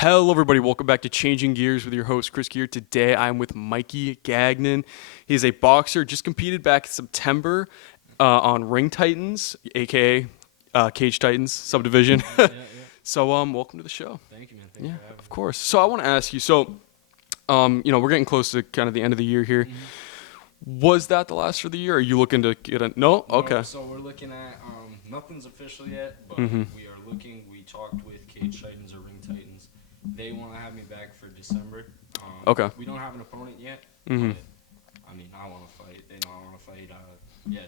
Hello, everybody. Welcome back to Changin Gears with your host, Chris Gear. Today, I'm with Mikey Gagnon. He's a boxer, just competed back in September on Ring Titans, a.k.a. Cage Titans subdivision. Yeah. So, welcome to the show. Thank you, man. Thank you for having Of course. So, I want to ask you, we're getting close to kind of the end of the year here. me. Was that the last for the year? Are you looking to get a... No? Okay. No, so we're looking at, nothing's official yet, but Mhm. we are looking. We talked with Cage Titans or Ring Titans. They want to have me back for December. Okay. We don't have an opponent yet. Mhm. But, I want to fight. They know I want to fight.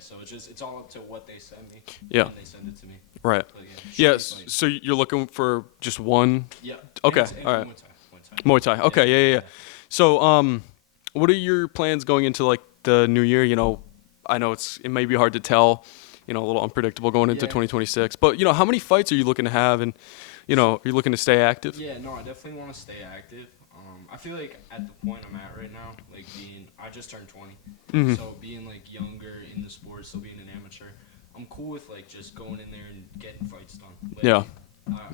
So it's all up to what they send me. Yeah. When they send it to me. Right. But Yes. So, you're looking for just one... Yeah. Okay, And all right. Muay Thai. Muay Thai. Okay, yeah. So, what are your plans going into like the new year? I know it may be hard to tell, a little unpredictable going into Yeah. 2026. But how many fights are you looking to have, and are you looking to stay active? Yeah, no, I definitely want to stay active. I feel like at the point I'm at right now, like I just turned 20, Mhm. so being like younger in the sport, still being an amateur, I'm cool with like just going in there and getting fights done. Like, Yeah.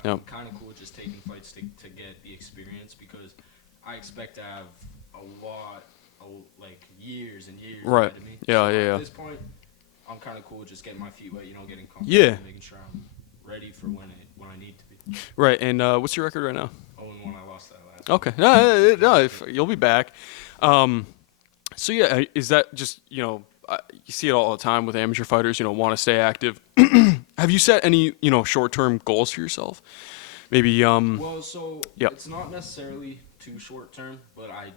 Yeah. I'm kind of cool with just taking fights to get the experience because I expect to have a lot, like years and years Right. ahead of me. Yeah, So yeah. At this point, I'm kind of cool with just getting my feet wet, getting comfortable, Yeah. and making sure I'm ready for when I need to be. Right. And what's your record right now? 0-1, I lost that last. Okay. No, you'll be back. So yeah, is that just you see it all the time with amateur fighters, want to stay active. Have you set any short-term goals for yourself? Maybe Well, so Yep. it's not necessarily too short term, but I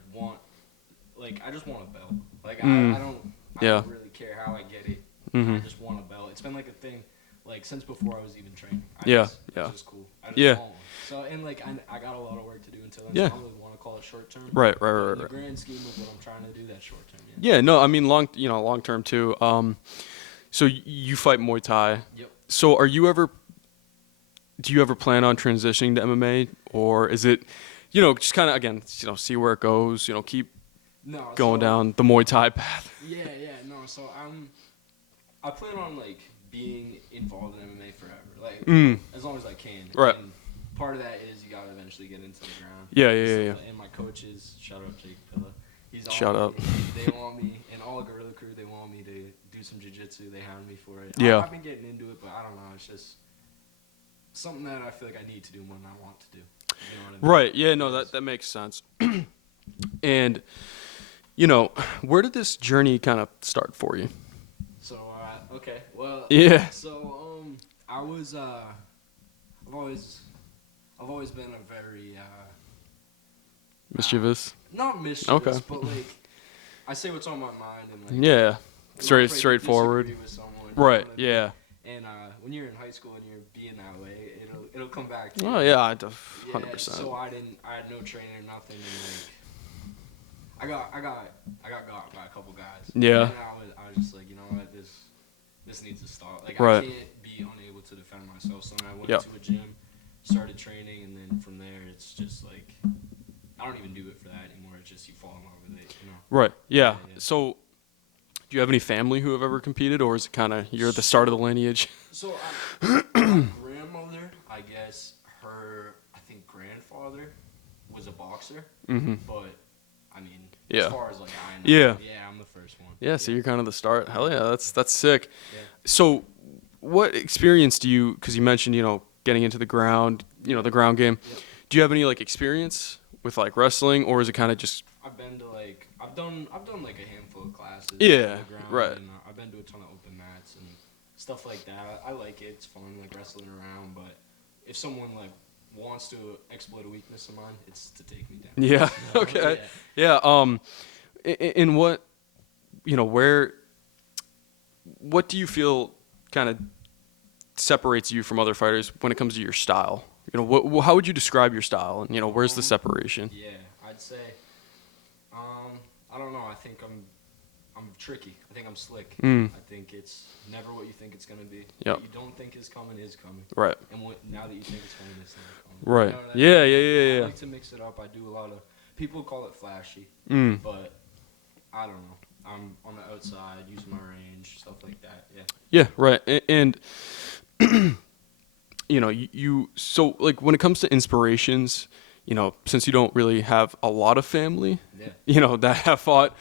just want a belt. Like I Yeah. don't really care how I get it. Mhm. I just want a belt. It's been like a thing, like since before I was even training. Yeah, It's yeah. just cool. I just Yeah. want one. So and like I got a lot of work to do until then. Yeah. So I don't really want to call it short term. Right. But in the grand scheme of what I'm trying to do, that's short term. Yeah. Yeah, no, I mean long term too. So you fight Muay Thai. Yep. So do you ever plan on transitioning to MMA, or is it, just kind of again, see where it goes, keep No. going so, down the Muay Thai path? Yeah. No. So I plan on like being involved in MMA forever. Like as long as I can. Right. And part of that is you gotta eventually get into the ground. Yeah. And my coaches, shout out Jake Pilla. He's all Shout out. They want me, and all Gorilla Crew, they want me to do some jiu-jitsu. They hound me for it. Yeah. I've been getting into it, but I don't know. It's just something that I feel like I need to do more than I want to do. You know what I mean? Right. Yeah. No, that makes sense. And where did this journey kind of start for you? So, okay. Well, Yeah. So, I was, I've always been a very, Mischievous. not mischievous, Okay. but like, I say what's on my mind and like, Yeah. I'm not afraid to Straightforward. disagree with someone, you know Right. what I mean? Yeah. And when you're in high school and you're being that way, it'll come back to you. Oh yeah. 100%. Yeah, so I had no training or nothing, and like, I got by a couple guys. Yeah. And I was just like, you know what, this needs to stop. Like, Right. I can't be unable to defend myself. So then I went Yep. to a gym, started training, and then from there, it's just like, I don't even do it for that anymore. It's just you fall in love with it, Right. Yeah. Yeah. So, do you have any family who have ever competed, or is it kind of you're at the start of the lineage? So my grandmother, I guess I think grandfather was a boxer, Mm-hmm. but I mean, Yeah. as far as like I know, Yeah. I'm the first one. Yeah. So you're kind of the start. Hell yeah. That's sick. Yeah. So, what experience do you? Because you mentioned getting into the ground, the ground game. Yep. Do you have any like experience with like wrestling, or is it kind of just I've been to like I've done like a handful of classes. Yeah, on the ground, right. And I've been to a ton of open mats and stuff like that. I like it. It's fun, like wrestling around. But if someone like wants to exploit a weakness of mine, it's to take me down. Yeah. So, Okay. yeah. Yeah. In what, what do you feel kind of separates you from other fighters when it comes to your style? How would you describe your style, and where's the separation? Yeah, I'd say. I don't know. I think I'm tricky. I think I'm slick. Mm. I think it's never what you think it's gonna be. Yep. What you don't think is coming is coming. Right. And now that you think it's coming, it's not coming. Right. You know what I Yeah, mean? yeah. I like to mix it up. I do a lot of people call it flashy, Mm. but I don't know. I'm on the outside, using my range, stuff like that. Yeah. Yeah. Right. And you so like when it comes to inspirations, since you don't really have a lot of family, Yeah. that have fought,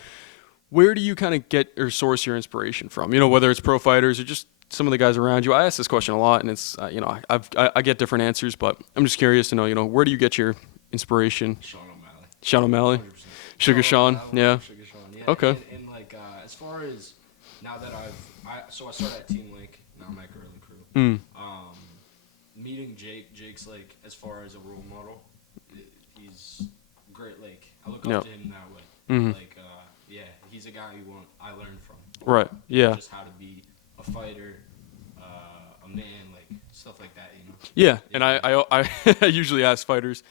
where do you kind of get or source your inspiration from? Whether it's pro fighters or just some of the guys around you. I ask this question a lot, and it's I get different answers, but I'm just curious to know, where do you get your inspiration? Sean O'Malley. Sean O'Malley, 100%. Sugar Sean, yeah. Sugar Sean, yeah. Okay. And like as far as now that I started at Team Link, now I'm at Gorilla Crew. Mm. Meeting Jake's like as far as a role model, he's great. Like I look up to him that way. Mhm. Like yeah, he's a guy I learned from. Right. Yeah. Just how to be a fighter, a man, like stuff like that. Yeah. And I usually ask fighters,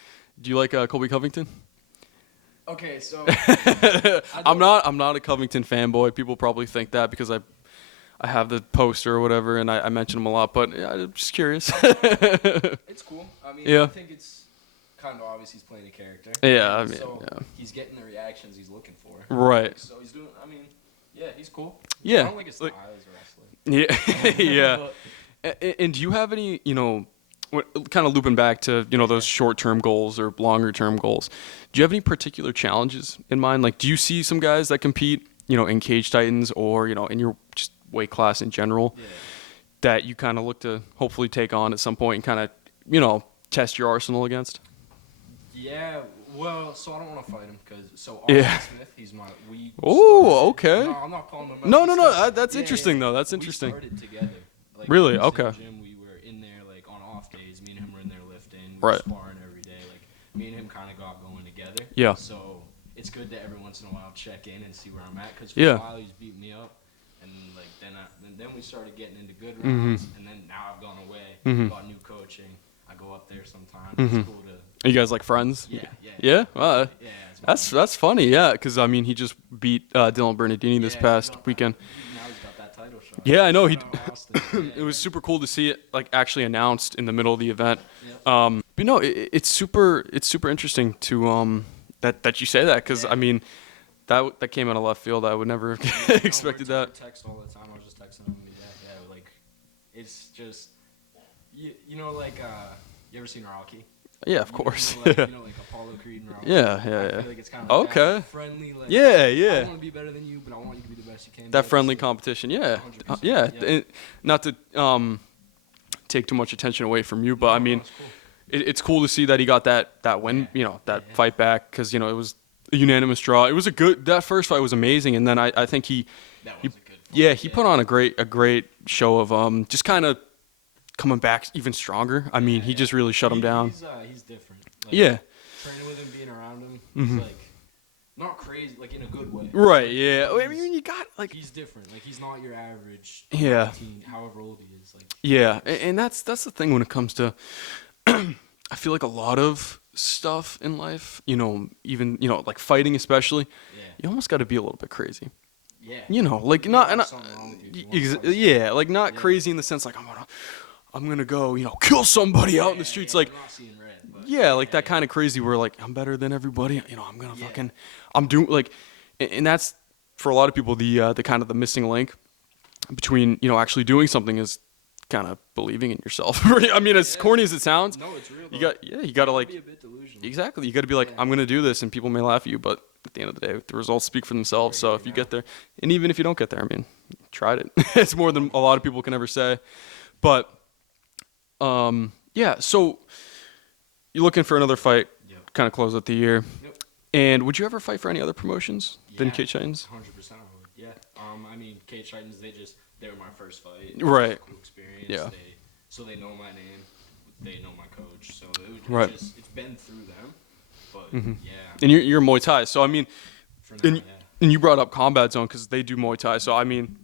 do you like Colby Covington? Okay, so I'm not a Covington fanboy. People probably think that because I have the poster or whatever, and I mention him a lot. But yeah, I'm just curious. It's cool. I mean, Yeah. I think it's kind of obvious he's playing a character. Yeah, I mean, so yeah. he's getting the reactions he's looking for. Right. So he's doing. I mean, yeah, he's cool. Yeah. I don't like his style as a wrestler. Yeah. Yeah. But And do you have any, kind of looping back to, those short-term goals or longer-term goals, do you have any particular challenges in mind? Like, do you see some guys that compete, in Cage Titans or, in your just weight class in general that you kind of look to hopefully take on at some point and kind of, test your arsenal against? yeah, well, so I don't want to fight him because Yeah. Smith, he's my Oh, okay. No, I'm not calling him out. No. That's interesting, though. That's interesting. We started together. Like, Really? in the same Okay. Gym, we were in there like on off days. Me and him were in there lifting, Right. sparring every day. Like me and him kind of got going together. Yeah. So it's good to every once in a while check in and see where I'm at because for Yeah. a while he's beat me up, and like then we started getting into good Mm-hmm. rounds, and then now I've gone away, got new coaching. I go up there sometimes. Mm-hmm. It's cool to. Are you guys like friends? Yeah. Yeah? Well, Yeah. It's that's funny, yeah, because, he just beat Dylan Bernardini this past he's weekend. Now he's got that title shot. Yeah, I know. It It was super cool to see it like actually announced in the middle of the event. Yeah. But no, it's super interesting to that you say that because Yeah. I mean that came out of left field. I would never have expected we're that. text all the time. I was just texting him. Yeah, like it's just like you ever seen Rocky? Yeah, of course. Like Apollo Creed and Rocky. Yeah. I feel like it's kind of Okay. that friendly. Like, Yeah. I want to be better than you, but I want you to be the best you can. That friendly Like, competition. Yeah. 100%, Yeah. yeah. And not to take too much attention away from you, but I mean. That's cool. It's cool to see that he got that win, fight back because it was a unanimous draw. It was that first fight was amazing, and then I think he That was a good. he put on a great show of just kind of coming back even stronger. I mean, he just really shut him down. He's different. Like, Yeah. Training with him, being around him, he's like not crazy, like in a good way. Right. Yeah. I mean, you got like He's different. Like he's not your average. Yeah. 19, however old he is. Like yeah, and that's the thing when it comes to. I feel like a lot of stuff in life, even like fighting especially, yeah. you almost got to be a little bit crazy. Yeah. Like not, and Something wrong with you if you wanna fight yeah, like not Yeah. crazy in the sense like I'm gonna go, kill somebody out in the streets, like you're not seeing red, but yeah, like that kind of crazy where like I'm better than everybody, I'm gonna I'm doing like, and that's for a lot of people the kind of the missing link between actually doing something is kind of believing in yourself. I mean, as corny as it sounds, No, it's real. you got to like be a bit delusional. exactly, you got to be like I'm gonna do this, and people may laugh at you, but at the end of the day, the results speak for themselves. So if you get there, and even if you don't get there, I mean, you tried it. It's more than a lot of people can ever say. But yeah, so you're looking for another fight, Yep. kind of close out the year. Yep. And would you ever fight for any other promotions than Cage Titans? 100% I would. Yeah. I mean, Cage Titans, they were my first fight. Right. It was a cool experience. Yeah. So they know my name. They know my coach. So Right. it's been through them. But yeah. And you're Muay Thai, so I mean, For now, and, and you brought up Combat Zone because they do Muay Thai, so I mean,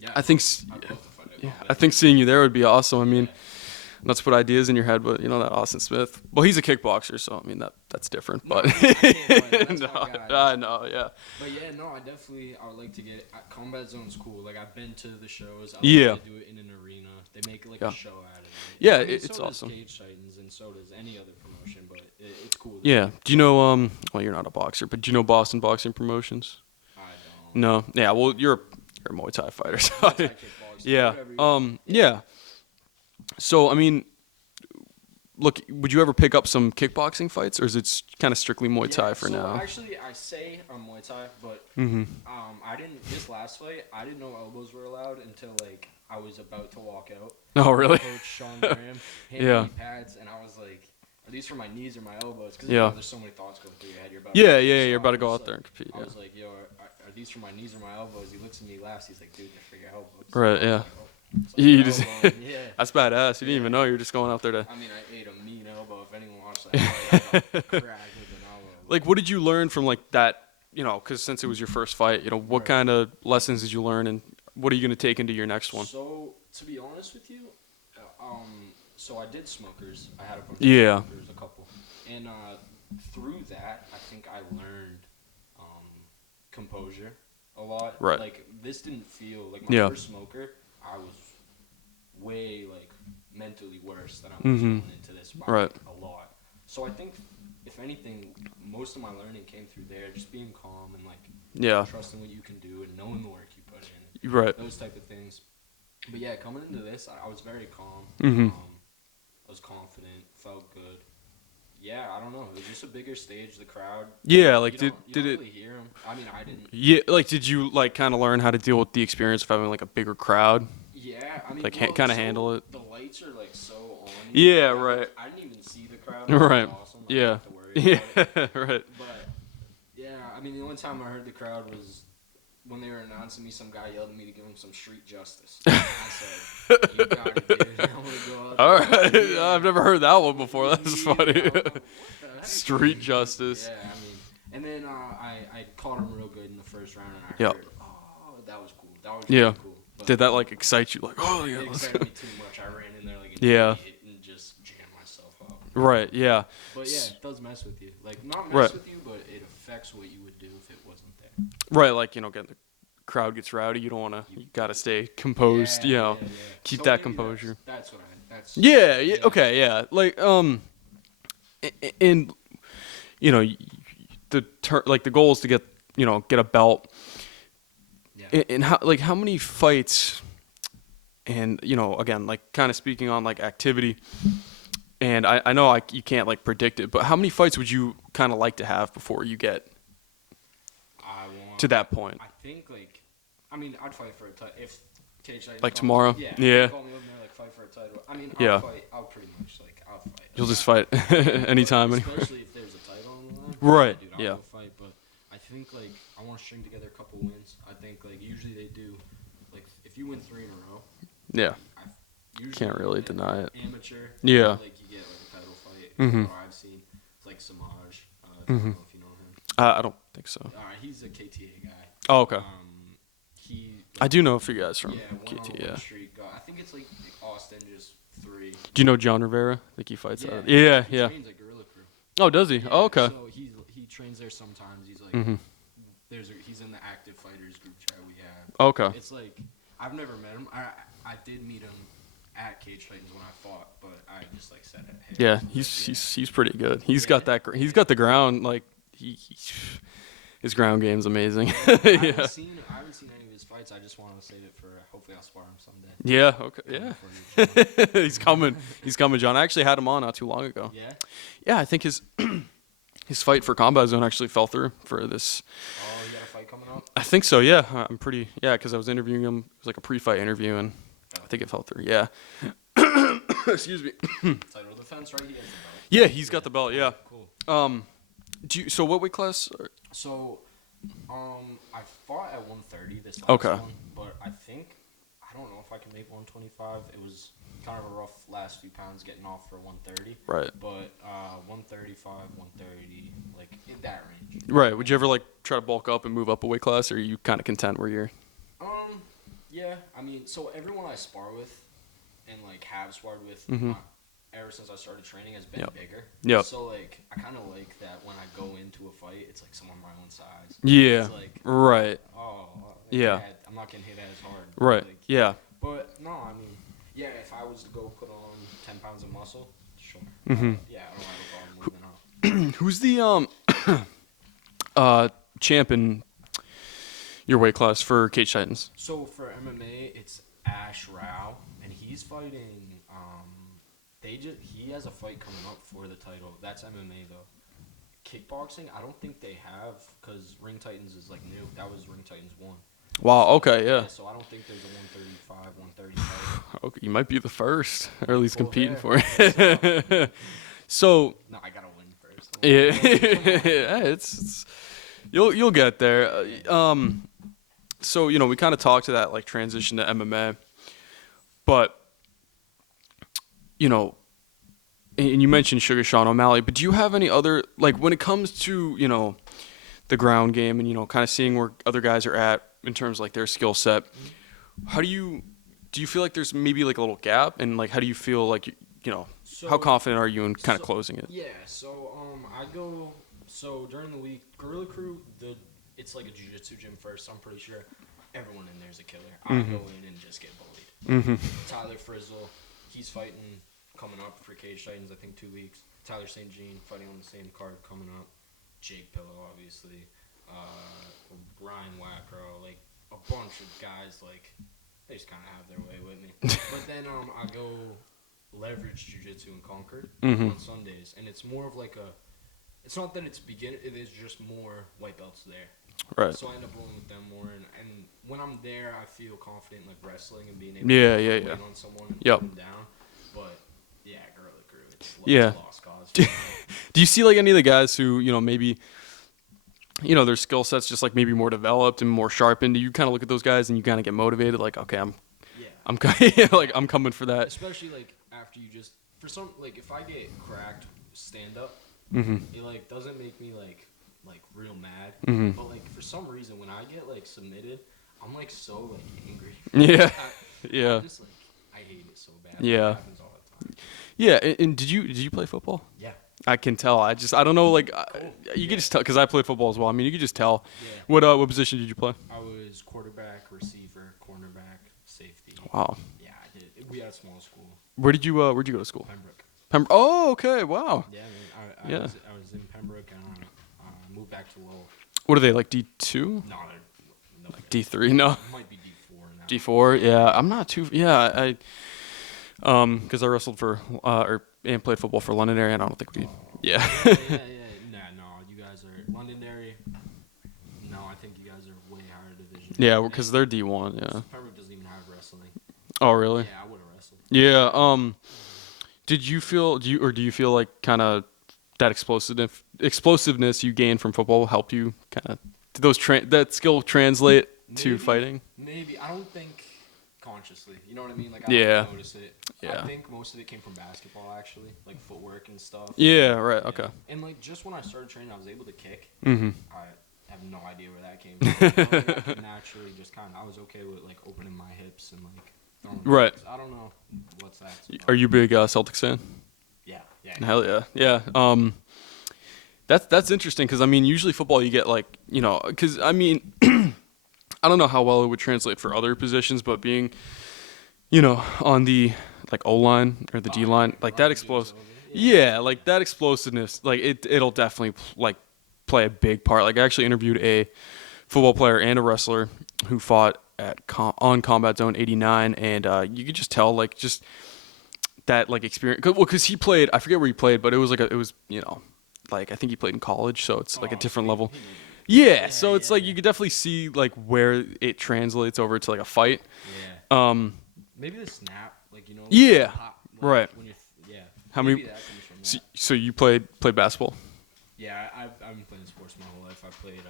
yeah. I think I'd love to fight at yeah, Combat I think seeing you there would be awesome. I mean, not to put ideas in your head, but that Austin Smith. Well, he's a kickboxer, so I mean that's different. No, But that's no, my guy. I know, yeah. But yeah, no, I would like to get Combat Zone's cool. Like I've been to the shows. I Yeah. like to do it in an arena. They make like Yeah. a show out of it. Yeah, I mean, it's so awesome. Does Cage Titans and so does any other promotion, but it's cool. Yeah. Do you know? Well, you're not a boxer, but do you know Boston Boxing Promotions? I don't. No. Yeah. Well, you're a Muay Thai fighter. So Kickboxing, yeah. whatever you- Yeah. So I mean, look, would you ever pick up some kickboxing fights, or is it kind of strictly Muay Thai for so now? actually, I say I'm Muay Thai, but I didn't. This last fight, I didn't know elbows were allowed until like I was about to walk out. Oh, really? Coach Sean Graham handed Yeah. me pads, and I was like, "Are these for my knees or my elbows?" Because Yeah. there's so many thoughts going through your head. You're about Yeah, to, yeah, so you're about I to go was out there like- and compete. I Yeah. was like, "Yo, are these for my knees or my elbows?" He looks at me, laughs. He's like, "Dude, they're for your elbows." Right, I yeah. was like, "Oh." So I You put just, elbow in, yeah. that's badass. You didn't Yeah. even know you were just going out there to. I mean, I ate a mean elbow. If anyone watched that, fight, I got cracked with an elbow. Like, what did you learn from like that? You know, because since it was your first fight, you know, what Right. kind of lessons did you learn, and what are you going to take into your next one? So to be honest with you, so I did smokers. I had a bunch Yeah. of smokers, a couple, and through that, I think I learned composure a lot. Right. Like this didn't feel like my Yeah. first smoker. I was way like mentally worse than I was Mhm. going into this. By, Right. like, a lot. So I think, if anything, most of my learning came through there, just being calm and like Yeah. trusting what you can do and knowing the work you put in. Right. Those type of things. But yeah, coming into this, I was very calm. Mhm. I was confident, felt good. Yeah, I don't know. It was just a bigger stage. The crowd. Yeah. Like, you did don't it? really hear them. I mean, I didn't. Yeah. Like, did you like kind of learn how to deal with the experience of having like a bigger crowd? Yeah, I mean, Like, well, kinda so handle it. The lights are like so on. you. Yeah, Like, right. I didn't even see the crowd. It was Right. Awesome. I Yeah. didn't have to worry about it. Yeah. Right. But yeah, I mean, the only time I heard the crowd was when they were announcing me. Some guy yelled at me to give him some street justice. I said, "You got it, dude. I'm gonna go out." All there." right. Yeah. I've never heard that one before. That's Me funny. either. I was like, "What the heck?" Street justice. Yeah, I mean, and then I caught him real good in the first round, and I Yep. heard, "Oh, that was cool. That was Yeah. really cool." But Did that like excite you? Like, oh yeah. it let's excited go. me too much. I ran in there like an Yeah. idiot and just jammed myself up. Right. Yeah. But yeah, it does mess with you. Like, not mess Right. with you, but it affects what you would do if it wasn't there. Right. Like, you know, getting the crowd gets rowdy. You don't want to. You gotta stay composed. You know. Keep that maybe composure. That's what that's. Yeah. Yeah. Okay. Yeah. Like and you know, like the goal is to get get a belt. Yeah. And how many fights, and again, like kind of speaking on like activity, and I know you can't like predict it, but how many fights would you kind of like to have before you get to that point? I think like, I mean, I'd fight for a title if Cage Titan. Like tomorrow? Yeah. Yeah. Call me up there, like fight for a title. I mean, Yeah. I'll pretty much like I'll fight. You'll just fight anytime, anywhere. Especially if there's a title on the line. Right, Dude, I'll yeah. go fight, but I think like I want to string together a couple wins. I think like usually they do, like if you win 3 in a row. Yeah. Usually Can't really in deny it. Amateur. Yeah. Like you get like a title fight. Mhm. What I've seen, it's like Samaj. I Mhm. don't know if you know him. I don't think so. He's a KTA guy. Oh, okay. He. I do know a few guys from Yeah, KT. one Yeah. street guy. I think it's like Austin, just 3. Do you know John Rivera? I think he fights Yeah, out. Yeah, he yeah. trains at Gorilla Crew. Oh, does he? Yeah, Oh, okay. So he trains there sometimes. He's like, Mhm. he's in the active fighters group chat we have. Okay. It's like I've never met him. I did meet him at Cage Titans when I fought, but I just like said it. Hey, Yeah, like, he's pretty good. He's got that. He's got the ground. Like his ground game's amazing. I Yeah. haven't seen any of his fights. I just want to save it for hopefully I'll spar him someday. Yeah. Okay. Yeah. Before you join. He's coming. He's coming, John. I actually had him on not too long ago. Yeah. Yeah, I think his his fight for Combat Zone actually fell through for this. Oh, you got a fight coming up? I think so. Yeah, I'm pretty. Yeah, because I was interviewing him. It was like a pre-fight interview, and I think it fell through. Yeah. Excuse me. Title defense, right? He has the belt. Yeah, he's got the belt. Yeah. Cool. So what weight class? So, I fought at 130 this last Okay. one, but I don't know if I can make 125. It was kind of a rough last few pounds getting off for 130. Right. But 135, 130, like in that range. Right. Would you ever like try to bulk up and move up a weight class, or are you kind of content where you're? Yeah. I mean, so everyone I spar with, and like have sparred with, Mhm. ever since I started training, has been Yep. bigger. Yep. So like, I kind of like that when I go into a fight, it's like someone my own size. Yeah. It's like, Right. oh. Yeah. I'm not getting hit as hard. Right. Like, Yeah. But no, I mean, yeah, if I was to go put on 10 pounds of muscle, sure. Mhm. Yeah, I don't have a problem moving up. Who's the champ in your weight class for Cage Titans? So for MMA, it's Ash Rao, and he's fighting He has a fight coming up for the title. That's MMA though. Kickboxing, I don't think they have because Ring Titans is like new. That was Ring Titans 1. Wow. So, Okay. Yeah. so I don't think there's a 135, 130 title. Okay. You might be the first, or at least Well, competing there. for it. So No, I gotta win first. yeah, Come on. yeah, it's you'll get there. So we kind of talked to that like transition to MMA, but you know, and you mentioned Sugar Sean O'Malley, but do you have any other like when it comes to the ground game and kind of seeing where other guys are at in terms of like their skill set? How do you feel like there's maybe like a little gap, and like how do you feel like how confident are you in kind of closing it? Yeah, so I go during the week, Gorilla Crew, it's like a jiu-jitsu gym first. So I'm pretty sure everyone in there's a killer. I go in and just get bullied. Tyler Frizzle, he's fighting coming up for Cage Titans, I think 2 weeks. Tyler St. Jean fighting on the same card coming up. Jake Pillow, obviously. Ryan Wackrow, like a bunch of guys, like they just kind of have their way with me. But then I go leverage jiu-jitsu in Concord on Sundays, and it's more of like it's not that it's it is just more white belts there. Right. So I end up rolling with them more, and when I'm there, I feel confident like wrestling and being able to win on someone and put them down. But yeah, Gorilla Crew, it's lost cause. Do you see like any of the guys who maybe their skill sets just like maybe more developed and more sharpened? Do you kind of look at those guys and you kind of get motivated, like, okay, I'm like I'm coming for that. Especially like after you just if I get cracked stand up, it like doesn't make me like real mad. But like for some reason when I get like submitted, I'm like so like angry. Yeah. I'm just like I hate it so bad. Yeah. It happens all the time. Yeah. And did you play football? Yeah. I can tell. I don't know. Like Cool. you can just tell because I played football as well. I mean, you could just tell. Yeah. What position did you play? I was quarterback, receiver, cornerback, safety. Wow. Yeah, I did. We had a small school. Where'd you go to school? Pembroke. Oh, okay. Wow. Yeah, man. I was in Pembroke and I moved back to Lowell. What are they like D2? No, no. D3? No. It might be D4 now. D4? Yeah. I'm not too. Yeah. Because I wrestled for and played football for Londonderry, and I don't think we. Yeah. Yeah. No. You guys are Londonderry. No, I think you guys are way higher division. Yeah, because they're D1. Yeah. Pembroke doesn't even have wrestling. Oh, really? Yeah, I would have wrestled. Yeah. Do you feel like kind of that explosiveness you gained from football helped you kind of did that skill translate to fighting? Maybe. I don't think consciously. You know what I mean? Like I don't notice it. Yeah. I think most of it came from basketball actually, like footwork and stuff. Yeah. Right. Okay. And like just when I started training, I was able to kick. Mm-hmm. I have no idea where that came from. I could naturally just I was okay with like opening my hips and like throwing Right. kicks. I don't know what's that. Are you a big Celtics fan? Yeah. Hell yeah. Yeah. That's interesting because I mean usually football you get like because I mean I don't know how well it would translate for other positions, but being on the like O line or the D line, like that like that explosiveness, like it'll definitely like play a big part. Like I actually interviewed a football player and a wrestler who fought at on Combat Zone 89, and you could just tell like just that like experience. Because he played, I forget where he played, but it was like like I think he played in college, so it's like a different level. Yeah, so it's like you could definitely see like where it translates over to like a fight. Yeah. Maybe the snap, like Yeah. Pop, like, right. When How many? That comes from that. So you played basketball? Yeah, I've been playing sports my whole life. I played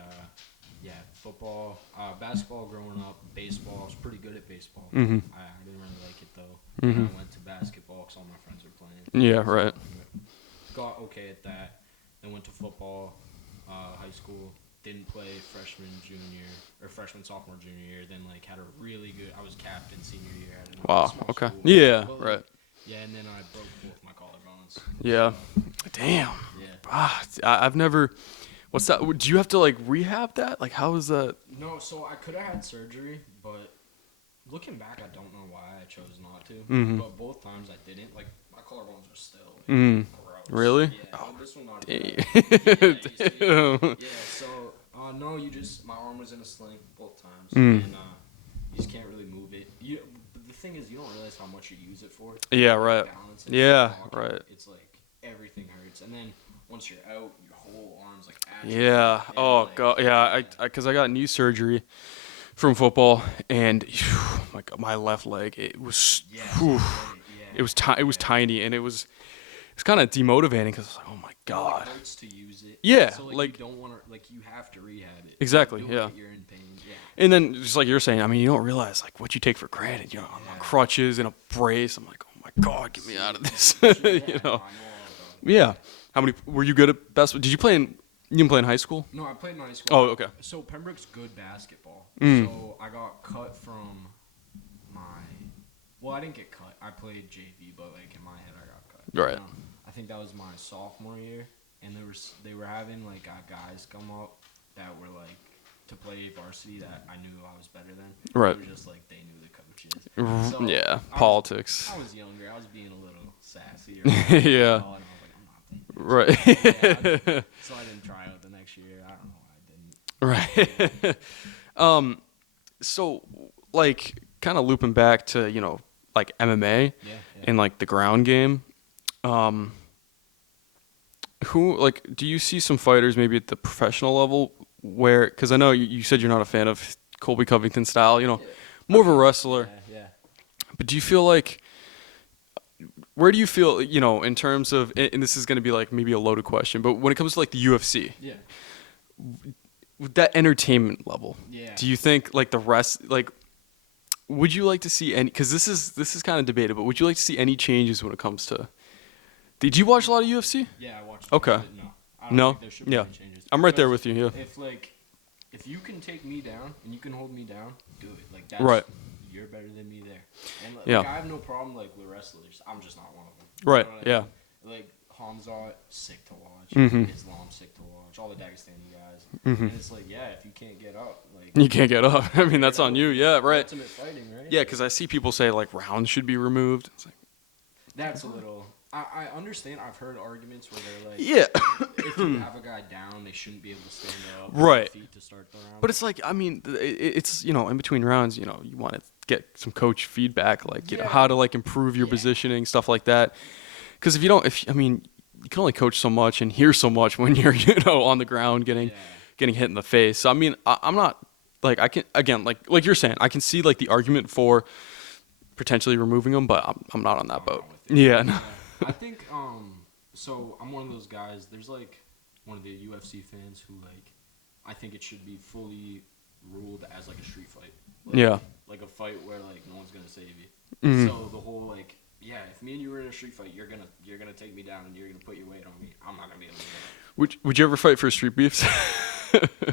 football, basketball growing up, baseball. I was pretty good at baseball. Mm-hmm. I didn't really like it though. Mm-hmm. I went to basketball because all my friends were playing. Yeah, right. Got okay at that. Then went to football, high school. Didn't play freshman, sophomore, junior year. Then like had a really good. I was captain senior year. At Wow. small Okay. school. Yeah. But, right. Yeah, and then I broke both my collarbones. Yeah. Damn. Yeah. I've never. What's that? Do you have to like rehab that? Like, how is that? No, so I could have had surgery, but looking back, I don't know why I chose not to. Mm-hmm. But both times I didn't. Like my collarbones are still Mm-hmm. gross. Really? Yeah. Oh, this one not. Damn. Yeah. So no, my arm was in a sling both times, Mm. and you just can't really move it. The thing is, you don't realize how much you use it for. Yeah, Like, right. balancing, Yeah, walking, right. It's like everything hurts, and then once you're out, your whole arm's like atrophy. Yeah. And, Oh like, god. Yeah. Because I got knee surgery from football, and my God, my left leg, it was, Yeah, whew, yeah, it was tiny, and it's kind of demotivating because it's like, oh my It god. like hurts to use it. Yeah, So like- you don't want to, like, you have to rehab it. Exactly, Doing yeah. it, you're in pain. Yeah. And then just like you're saying, I mean, you don't realize like what you take for granted. You know, I'm on crutches and a brace. I'm like, oh my god, get me out of this. Yeah, you I know. know all about it. Yeah. How many were you good at basketball? Did you play in? You didn't play in high school? No, I played in high school. Oh, okay. So Pembroke's good basketball. Mm. So I got cut from my. Well, I didn't get cut. I played JV, but like in my head, I got cut. Right. I think that was my sophomore year, and they were having like guys come up that were like to play varsity that I knew I was better than. Right. They were just like they knew the coaches. So Yeah. I politics. was younger. I was being a little sassy. Yeah. And I was like, I'm not playing this. Right. Yeah, so I didn't try out the next year. I don't know why I didn't. Right. So like kind of looping back to, you know, like MMA Yeah. and like the ground game. Who like do you see some fighters maybe at the professional level where, because I know you said you're not a fan of Colby Covington style, you know, more of a wrestler. Yeah. But do you feel like, where do you feel, you know, in terms of, and this is going to be like maybe a loaded question, but when it comes to like the UFC, Yeah. with that entertainment level, Yeah. do you think like the rest, like, would you like to see any, because this is kind of debated, but would you like to see any changes when it comes to, did you watch a lot of UFC? Yeah, I watched. Okay. No. I don't No? think there should be Yeah. any changes. I'm right there Because with you, yeah. If you can take me down and you can hold me down, do it. Like that's Right. You're better than me there. And like, Yeah. I have no problem like with wrestlers. I'm just not one of them. Right, what I yeah. mean? Like Hamzat, sick to watch. Mhm. Islam, sick to watch. All the Dagestani guys. Mhm. And it's like, yeah, if you can't get up, like You can't get up. I mean, that's on you. Yeah, right. ultimate fighting, right? Yeah, because I see people say like rounds should be removed. It's like, That's a little. I understand. I've heard arguments where they're like, yeah. if you have a guy down, they shouldn't be able to stand up on Right. their feet to start the round. But it's like, I mean, it's, you know, in between rounds, you know, you want to get some coach feedback, like, you know, Yeah. how to like improve your Yeah. positioning, stuff like that. Because if you don't, I mean, you can only coach so much and hear so much when you're, you know, on the ground getting hit in the face. So I mean, I'm not like, I can, again, like you're saying, I can see like the argument for potentially removing them, but I'm not on that boat. Yeah. No. I think so I'm one of those guys. There's like one of the UFC fans who like I think it should be fully ruled as like a street fight. Like, Yeah. Like a fight where like no one's gonna save you. Mhm. So the whole like if me and you were in a street fight, you're gonna take me down and you're gonna put your weight on me. I'm not gonna be able to do that. Would you ever fight for street beefs?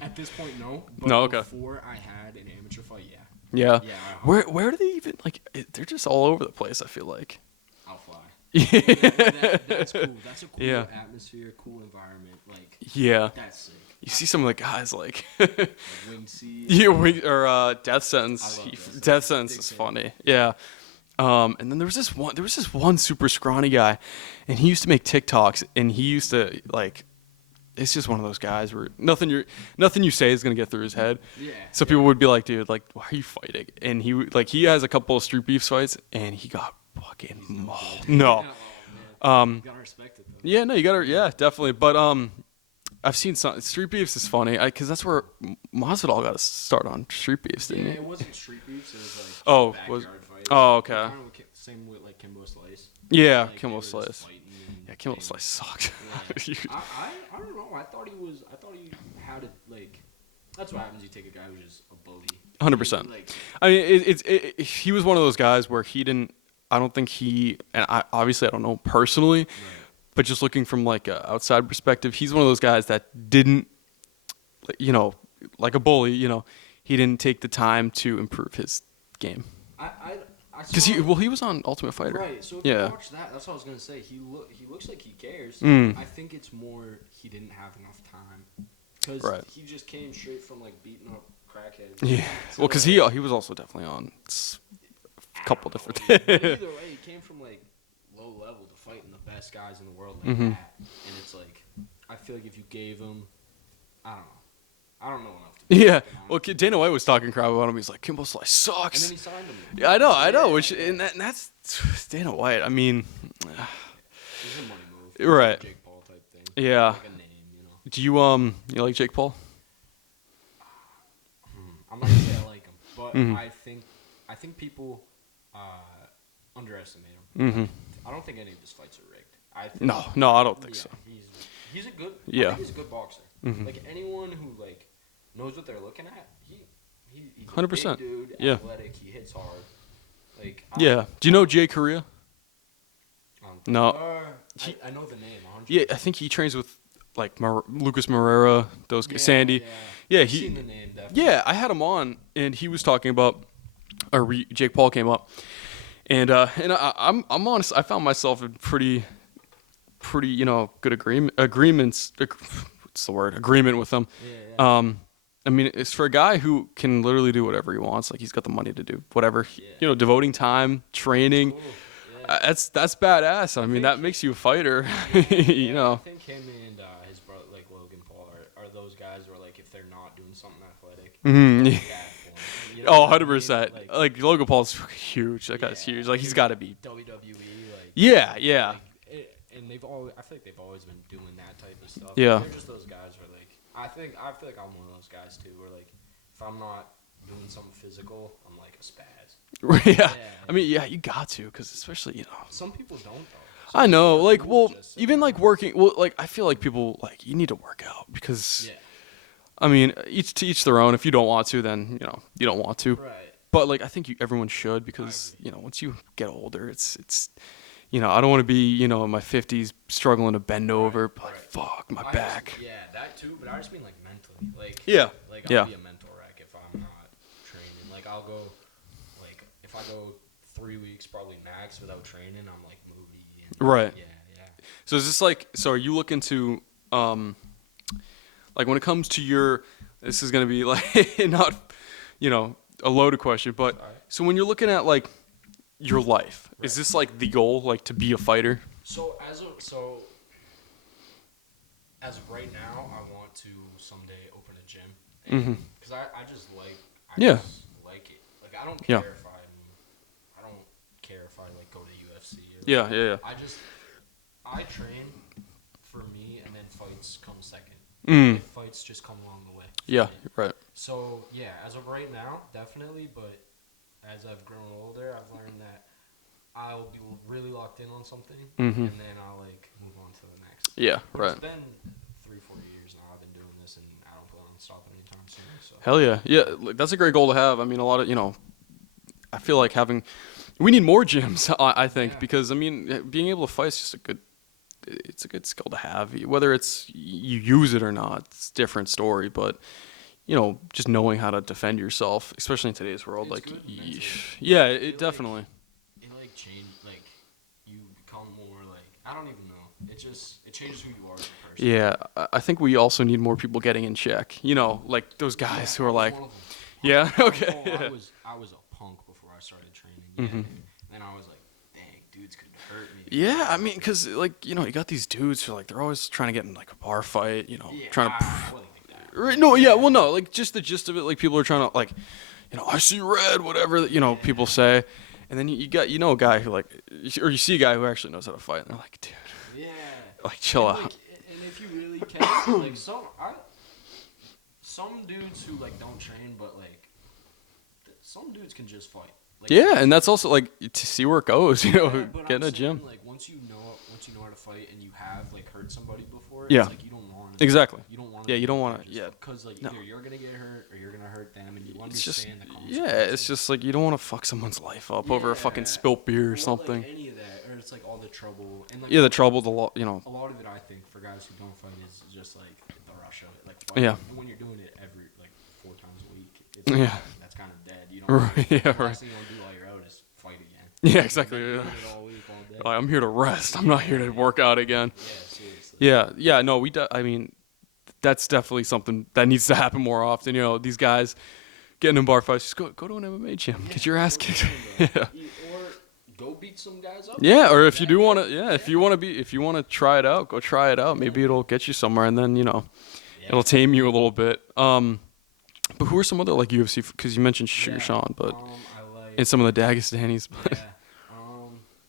At this point, no. But No, okay. Before I had an amateur fight, yeah. Yeah. Yeah. Where do they even like? They're just all over the place. I feel like. I'll fly. Yeah. That's cool. That's a cool Yeah. atmosphere, cool environment. Like Yeah. that's sick. You see some of the guys like. Like wing seat. Yeah, Death Sentence. I love Death Sentence. Death Sentence Big is fan. funny. Yeah. And then there was this one super scrawny guy, and he used to make TikToks, and he used to like. It's just one of those guys where nothing you say is gonna get through his head. Yeah. So people would be like, dude, like, why are you fighting? And he has a couple of street beef fights, and he got fucking mauled. No. Oh, man. You gotta respect it though. Yeah, no, you gotta, yeah, definitely. But I've seen some street beefs is funny because that's where Masvidal got to start on street beefs, didn't Yeah, he? it wasn't street beefs. It was like Oh, backyard fights. oh, okay. Kind of same with like Kimbo Slice. Yeah, Like, Kimbo they were just Slice. fighting and Yeah, Kimbo they- Slice sucked. Yeah. I don't know. I thought he had it like. That's what happens. You take a guy who's just a bully. 100%. Like, I mean, he was one of those guys where he didn't. I don't think he, and obviously I don't know personally, right. but just looking from like a outside perspective, he's one of those guys that didn't, you know, like a bully, you know, he didn't take the time to improve his game. I Because saw- he was on Ultimate Fighter. Right. So if Yeah. you watch that, that's what I was gonna say. He looks like he cares. Mm. I think it's more he didn't have enough time because Right. he just came straight from like beating up crackheads. Yeah. So, Well, because he was also definitely on a couple different But things. either way, he came from like low level to fighting the best guys in the world like Mhm. that, and it's like I feel like if you gave him, I don't know. I don't know enough to be Yeah. talking on Well, him. Dana White was talking crap about him. He's like, Kimbo Slice And sucks. then he signed him. Yeah, I know. Yeah, Which yeah. and that's Dana White. I mean, It's a money move. It's Right. like a Jake Paul type thing. yeah. Like a name, you know. Do you like Jake Paul? I'm not gonna say I like him, but Mhm. I think people underestimate him. Mm-hmm. I don't think any of his fights are rigged. I think, No, I don't think so. He's a good. Yeah. I think he's a good boxer. Mhm. Like anyone who like knows what they're looking at, he's a 100%. big dude, Yeah. athletic. He hits hard. Like Yeah. Do you know Jay Correa? No. I know the name. 100%. Yeah, I think he trains with like Lucas Moreira, those guys, Sandy. Yeah, I've seen the name definitely. Yeah, I had him on, and he was talking about, Jake Paul came up, and I'm honest. I found myself in pretty good agreements. What's the word? Agreement with him. Yeah. I mean, it's for a guy who can literally do whatever he wants. Like he's got the money to do whatever. Yeah. Devoting time, training. Cool. Yeah. That's badass. I mean, that makes you a fighter. you know. I think him and his brother, like Logan Paul, are those guys where like if they're not doing something athletic, Mhm. it's bad for 'em. You know Oh, what I mean? 100%. Like Logan Paul's huge. That guy's huge. Like he's got to be. WWE. Like Yeah. Like, and I feel like they've always been doing that type of stuff. Yeah. They're just those guys where like I feel like I'm one of those guys too, where like if I'm not doing something physical, I'm like a spaz. yeah. I mean, yeah, you got to, because especially Some people don't though. I know, Some like, people well, just sit even there. like working. Well, like I feel like people like you need to work out because. Yeah. I mean, each their own. If you don't want to, then you don't want to. Right. But like I think everyone should because once you get older, it's I don't want to be in my 50s struggling to bend over. But like, fuck my back. Yeah, that too. But I just mean like mentally, like Yeah. like Yeah. I'll be a mental wreck if I'm not training. Like I'll go, like if I go 3 weeks probably max without training, I'm like moody. And, Right. Yeah. So is this like? So are you looking to like when it comes to your? This is gonna be like not a loaded question, but Alright. so when you're looking at like your life, is this like the goal, like to be a fighter? So as of right now, I want to someday open a gym. Mhm. Because I just like Yeah. just like it. Like I don't Yeah. care if I like go to UFC. Or, Yeah. I train for me, and then fights come second. Mm. Like, fights just come along the way. for Yeah. me. Right. So yeah, as of right now, definitely. But as I've grown older, I've learned that I'll be really locked in on something, Mhm. and then I'll like move on to the next. Yeah. But Right. It's been 3-4 years now. I've been doing this, and I don't plan on stopping anytime soon. So. Hell yeah. Yeah. Like, that's a great goal to have. I mean, a lot of I feel like we need more gyms. I think Yeah. because I mean, being able to fight is just it's a good skill to have. Whether it's you use it or not, it's a different story. But just knowing how to defend yourself, especially in today's world, It's like good mentally. yeah, It, it like, definitely. It like change like you become more like I don't even know. It changes who you are as a person. Yeah, I think we also need more people getting in check. Like those guys who are like, One of them. yeah, okay, Oh, yeah. I was a punk before I started training. Mhm. And then I was like, dang, dudes could hurt me. Yeah, I mean, because like you got these dudes who like they're always trying to get in like a bar fight. Yeah, Trying to. I wouldn't think that. Right, no, yeah, well, no, like just the gist of it, like people are trying to like, I see red, whatever, people say, and then you got a guy who like, or you see a guy who actually knows how to fight, and they're like, dude, Yeah. like chill and, out. like, and if you really can, like some dudes who like don't train, but like some dudes can just fight. Like, Yeah, and that's also like to see where it goes, yeah, but get in I'm a gym. saying, like once you know how to fight and you have like hurt somebody before, Yeah. it's like you don't want to. Exactly. You don't want. Yeah, you don't wanna- yeah. Because like No. either you're gonna get hurt or you're gonna hurt them, and you It's just, understand the yeah, consequences. it's just like you don't want to fuck someone's life up over a fucking spilt beer or something. Like any of that, or it's like all the trouble and like Yeah, the trouble, a lot of it, I think, for guys who don't fight is just like the rush of it. Like fighting. Yeah. When you're doing it every like 4 times a week, it's Yeah. that's kind of dead. You don't. Right, yeah, the right. last thing you want to do while you're out is fight again. Yeah, exactly. You're Yeah. doing it all week, all day. Like, I'm here to rest. I'm not here to work out again. Yeah, seriously. Yeah. No, I mean, that's definitely something that needs to happen more often. These guys getting in bar fights, just go to an MMA gym, get your ass Go kicked. to them, Yeah. Or go beat some guys up. Yeah, or if you do want to, if you want to try it out, go try it out. Maybe it'll get you somewhere, and then Yeah, It'll tame you a little bit. But who are some other like UFC? Because you mentioned Sugar Sean, but I like. and some of the Dagestanis. But Yeah.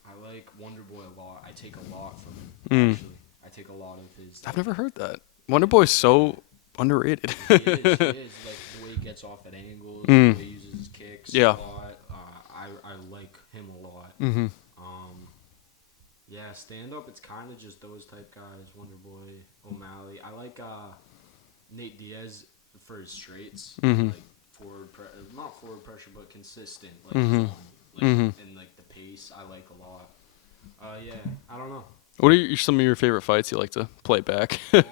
I like Wonder Boy a lot. I take a lot from him. Mm. Actually, I take a lot of his. I've never heard that. Wonder Boy's so underrated. He is. Like the way he gets off at angles, Mm. the way he uses his kicks Yeah. a lot. I like him a lot. Mm-hmm. Yeah, stand up. It's kind of just those type guys. Wonder Boy, O'Malley. I like Nate Diaz for his straights. Mhm. Like not forward pressure, but consistent. Like Mhm. zone, like, Mhm. and like the pace. I like a lot. Yeah, I don't know. What are some of your favorite fights you like to play back? Oh man,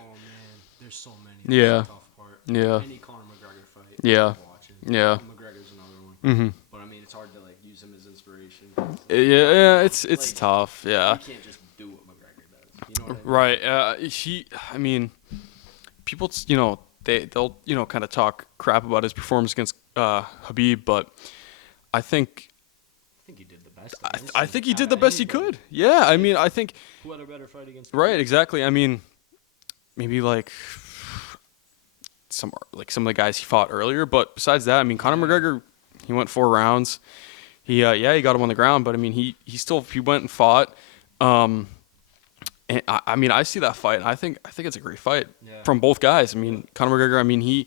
there's so many. That's Yeah. the tough part. Yeah. Any Conor McGregor fight. Yeah. I'm watching. Yeah. McGregor's another one. Mm-hmm. But I mean, it's hard to like use him as inspiration. Yeah, it's Like, tough. Yeah. You can't just do what McGregor does. You know what I mean? Right. I mean, people, they'll, kind of talk crap about his performance against Habib, but I think, I think he did the best. I think he did the best he could. Yeah. I mean, I think, Who had a better fight against? right. Exactly. I mean, maybe like some of the guys he fought earlier, but besides that, I mean, Conor McGregor, he went 4 rounds. He got him on the ground, but I mean, he went and fought. And I mean, I see that fight, and I think it's a great fight from both guys. I mean, Conor McGregor, I mean,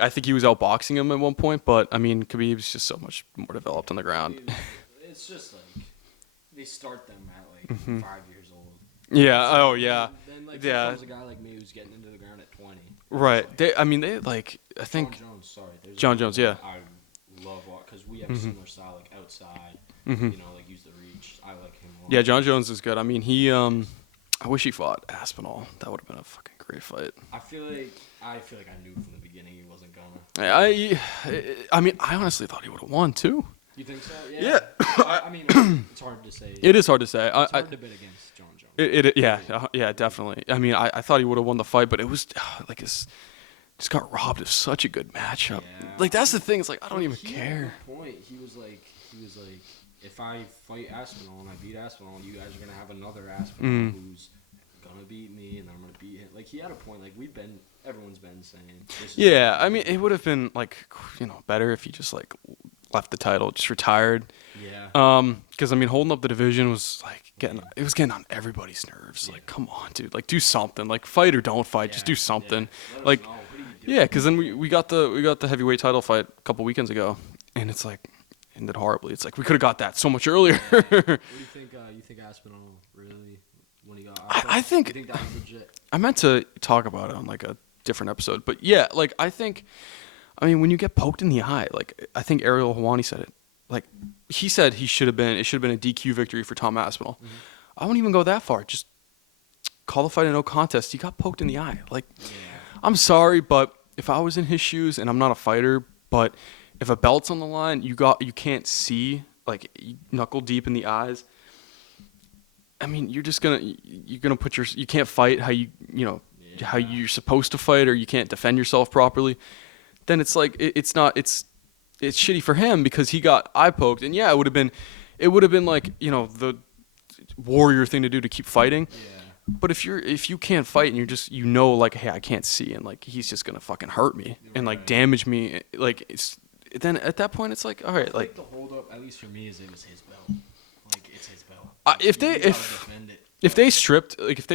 I think he was outboxing him at one point, but I mean, Khabib's just so much more developed on the ground. It's just like they start them at like Mhm. 5 years old. Yeah. Oh, yeah. Then like Yeah. comes a guy like me who's getting into the ground at 20. Right. Like, I think John Jones. Sorry, there's John another Jones, yeah. one I love because we have a Mhm. similar style, like outside. Mhm. You know, like use the reach. I like him a lot. Yeah, John Jones is good. I mean, I wish he fought Aspinall. That would have been a fucking great fight. I feel like I knew from the beginning he wasn't gonna. I mean, I honestly thought he would have won too. You think so? Yeah. I mean, it's hard to say. It is hard to say. It's hard to bet against John Jones. Yeah, definitely. I mean, I thought he would have won the fight, but it was like just got robbed of such a good matchup. Yeah. Like that's the thing. It's like I don't even He care. At one point, he was like, if I fight Aspinall and I beat Aspinall, you guys are gonna have another Aspinall who's gonna beat me, and I'm gonna beat him. Like he had a point. Like everyone's been saying. Yeah, I mean, it would have been like better if he just like left the title, just retired. Yeah. Because I mean, holding up the division was like getting on everybody's nerves. Yeah. Like, come on, dude. Like, do something. Like, fight or don't fight. Just do something. Let us Like, know. What are you doing? yeah, because then we got the heavyweight title fight a couple weekends ago, and it's like ended horribly. It's like we could have got that so much earlier. What do you think? You think Aspinall really when he got? I think- You think that was legit? I meant to talk about it on like a different episode, but yeah, like I mean, when you get poked in the eye, like I think Ariel Helwani said it. Like he said, it should have been a DQ victory for Tom Aspinall. Mm-hmm. I wouldn't even go that far. Just call the fight a no contest. He got poked in the eye. Like, Yeah. I'm sorry, but if I was in his shoes, and I'm not a fighter, but if a belt's on the line, you can't see, like, knuckle deep in the eyes. I mean, you're gonna you can't fight how how you're supposed to fight, or you can't defend yourself properly. Then it's like it's shitty for him because he got eye poked, and yeah, it would have been like the warrior thing to do to keep fighting. Yeah. But if you can't fight and you're just like, hey, I can't see, and like he's just gonna fucking hurt me and like Right. damage me, like then at that point it's like, all right, Like like the hold up, at least for me, is it was his belt. Like it's his belt. If You they- gotta if- defend it. if they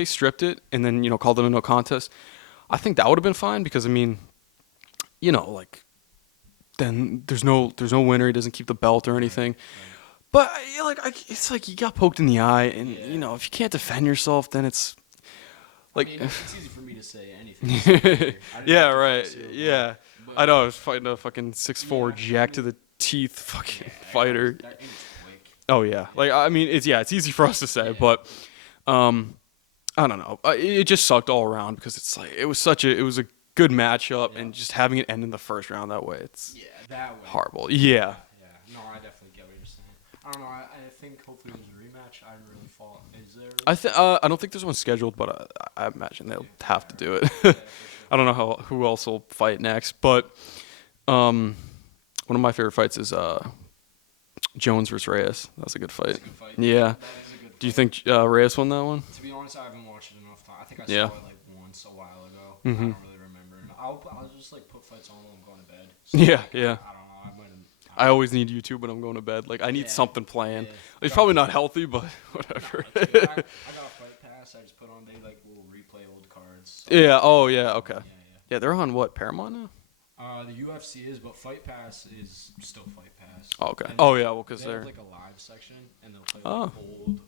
stripped it and then called it a no contest, I think that would have been fine because I mean, like then there's no winner. He doesn't keep the belt or anything. But it's like you got poked in the eye, and Yeah. if you can't defend yourself, then it's like I mean, it's easy for me to say anything. I didn't yeah, have to right, fight Silva, yeah. but- I know I was fighting a fucking 6'4" Yeah. jack to the teeth fucking Yeah, fighter. and it's quick. Oh yeah, like I mean it's easy for us to say, Yeah. but I don't know. It just sucked all around because it's like it was a good matchup, Yeah. and just having it end in the first round that way, it's Yeah, that way. horrible. Yeah. Yeah, no, I definitely get what you're saying. I don't know. I think hopefully there's a rematch. I really thought. Is there? I don't think there's one scheduled, but I imagine they'll have to do it. Yeah, for sure. I don't know who else will fight next, but one of my favorite fights is Jones versus Reyes. That was a good fight. That's a good fight. Yeah. That is a good Do you fight. think Reyes won that one? To be honest, I haven't watched it enough time. I think I Yeah. saw it like once a while ago. Mhm. I don't really remember I'll just like put fights on while I'm going to bed. So, like, I don't know. I might. I always need YouTube when I'm going to bed. Like I need something playing. Yeah. It's probably not healthy, but whatever. I got a Fight Pass. I just put on. They like will replay old cards. So Yeah. Oh yeah. Okay. Yeah. Yeah, they're on what, Paramount now? The UFC is, but Fight Pass is still Fight Pass. Oh, okay. And Oh yeah, well, because they they're. have like a live section, and they'll play like, old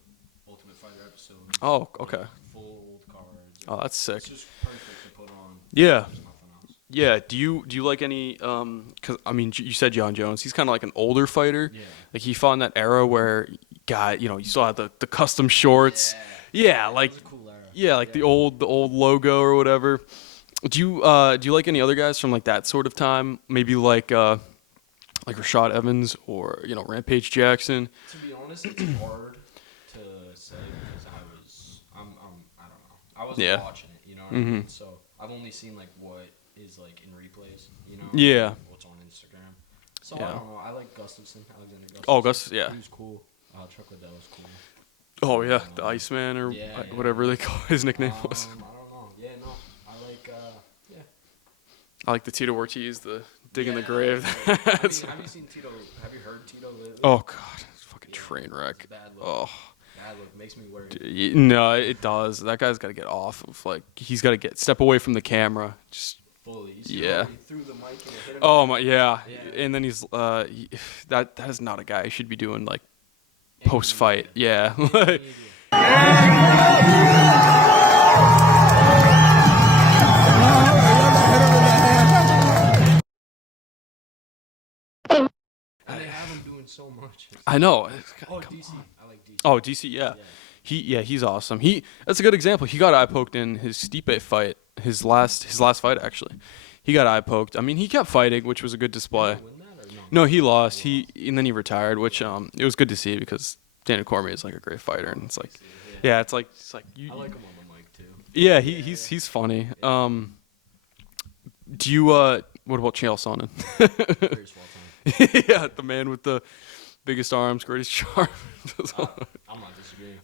Ultimate Fighter episodes. Oh, okay. Like, full old cards. Oh, that's sick. It's just perfect to put on. Yeah. There's nothing else. Yeah. Do you like any? Because I mean, you said John Jones. He's kind of like an older fighter. Yeah. Like he fought in that era where, you saw the custom shorts. Yeah, like. That was a cool era. Yeah, like the old logo or whatever. Do you like any other guys from like that sort of time? Maybe like Rashad Evans or Rampage Jackson. To be honest, it's hard to say because I don't know. I wasn't watching it, you know what I mean? So I've only seen like what is like in replays, Yeah. What's on Instagram. So Yeah. I don't know. I like Gustafson, Alexander Gustafson. Oh, Gus, yeah. He was cool. Chuck Liddell was cool. Oh yeah, the Iceman or whatever they call his nickname was. I don't know. Yeah, no. I like I like the Tito Ortiz, the dig in the Yeah. grave. Have you seen Tito? Have you heard Tito lately? Oh god, it's a fucking train wreck. It's a bad look. Oh. Bad look. Makes me worry. No, it does. That guy's got to get off of he's got to step away from the camera. Just Fully. Yeah. He threw the mic and it hit him. oh my yeah. Yeah. And then he's that is not a guy who should be doing like post fight. Yeah. Like, And they have him doing so much. I know. Oh, DC. I like DC. Oh, DC, yeah. He's awesome. That's a good example. He got eye poked in his Stipe fight, his last fight actually. He got eye poked. I mean, he kept fighting, which was a good display. Did he win that or no? No, he lost. And then he retired, which it was good to see because Daniel Cormier is like a great fighter, and it's like, yeah, it's like you. I like him on the mic too. Yeah, he's funny. Do you what about Chael Sonnen? Greatest of all time. Yeah, the man with the biggest arms, greatest charm. I'm not disagreeing.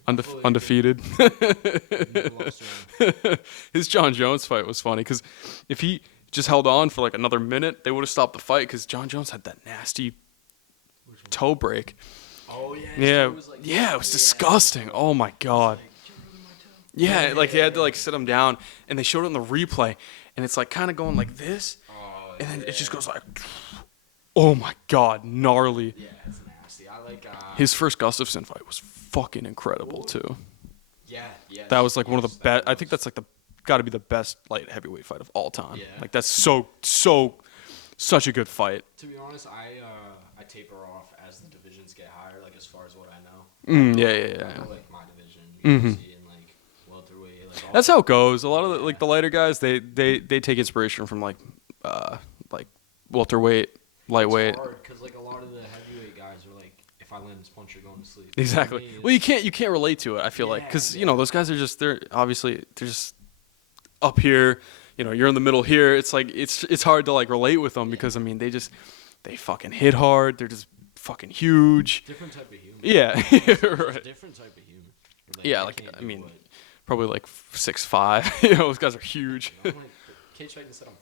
Undefeated. Never lost around. His John Jones fight was funny because if he just held on for like another minute, they would have stopped the fight because John Jones had that nasty toe break. Oh yeah. Yeah, it was disgusting. Oh my god. Yeah, like they had to like sit him down, and they showed it on the replay, and it's like kind of going like this, and then it just goes like, oh my god, gnarly. Yeah, it's nasty. I like. His first Gustafson fight was fucking incredible too. Yeah. That was like one of the best. I think that's like got to be the best light heavyweight fight of all time. Yeah. Like that's such a good fight. To be honest, I taper off as the divisions get higher. Like as far as what I know. Yeah. I know, like my division, UFC, and like welterweight. Like all That's how it goes. A lot of the lighter guys, they take inspiration from like welterweight, lightweight. It's hard because like a lot of the heavyweight guys are like, if I land this punch, you're going to sleep. Exactly. You know what I mean? Well, you can't relate to it. I feel like because those guys are they're just up here. You're in the middle here. It's like it's hard to like relate with them because I mean they fucking hit hard. They're just fucking huge. Different type of human. Yeah. Right. Different type of human. Yeah, like I mean, probably like 6'5". Those guys are huge. I'm like, Cage Fighting said I'm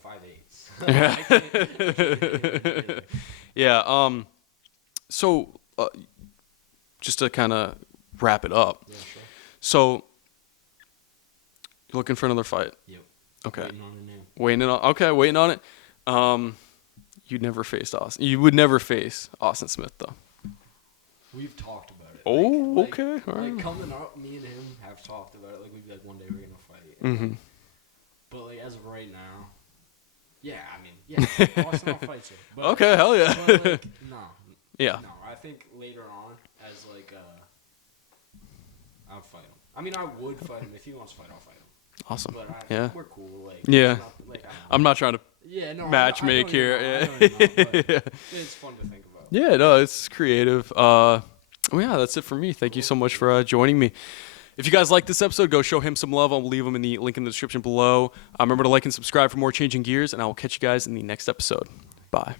5'8". Yeah. So, just to kind of wrap it up. Yeah, sure. So, you're looking for another fight. Yep. Okay. Waiting on it. Waiting on it. You'd never face Austin. You would never face Austin Smith though. We've talked about it. Oh, okay. All right. Like coming up, me and him have talked about it. Like we'd be like, one day we're gonna fight. Mm-hmm. But like as of right now, Austin will fight you. But, Okay, hell yeah. But, like, no. Yeah. No, I think later on, as like I'll fight him. I mean, I would fight him if he wants to fight. I'll fight him. Awesome. But we're cool. Like Yeah. it's not, like, I'm not trying to match make here. It's fun to think about. Yeah, no, it's creative. Well, yeah, that's it for me. Thank you so much for joining me. If you guys like this episode, go show him some love. I'll leave him in the link in the description below. Remember to like and subscribe for more Changing Gears, and I will catch you guys in the next episode. Bye.